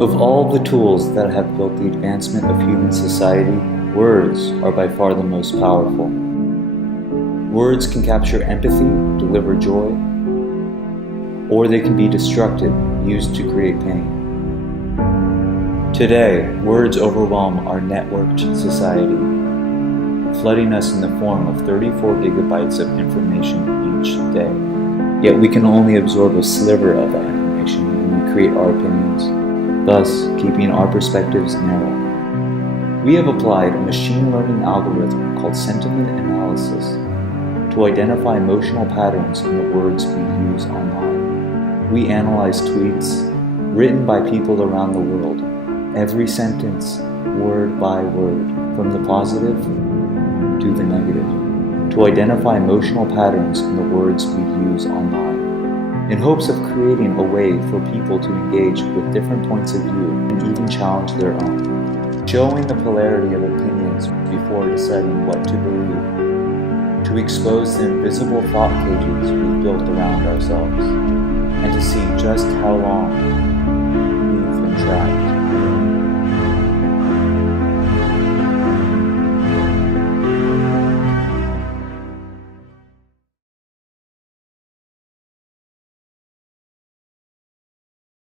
Of all the tools that have built the advancement of human society, words are by far the most powerful. Words can capture empathy, deliver joy, or they can be destructive, used to create pain. Today, words overwhelm our networked society, flooding us in the form of 34 gigabytes of information each day. Yet we can only absorb a sliver of that information when we create our opinions, thus keeping our perspectives narrow. We have applied a machine learning algorithm called sentiment analysis to identify emotional patterns in the words we use online. We analyze tweets written by people around the world, every sentence, word by word, from the positive to the negative, to identify emotional patterns in the words we use online, in hopes of creating a way for people to engage with different points of view and even challenge their own, showing the polarity of opinions before deciding what to believe, to expose the invisible thought cages we've built around ourselves, and to see just how long we've been trapped.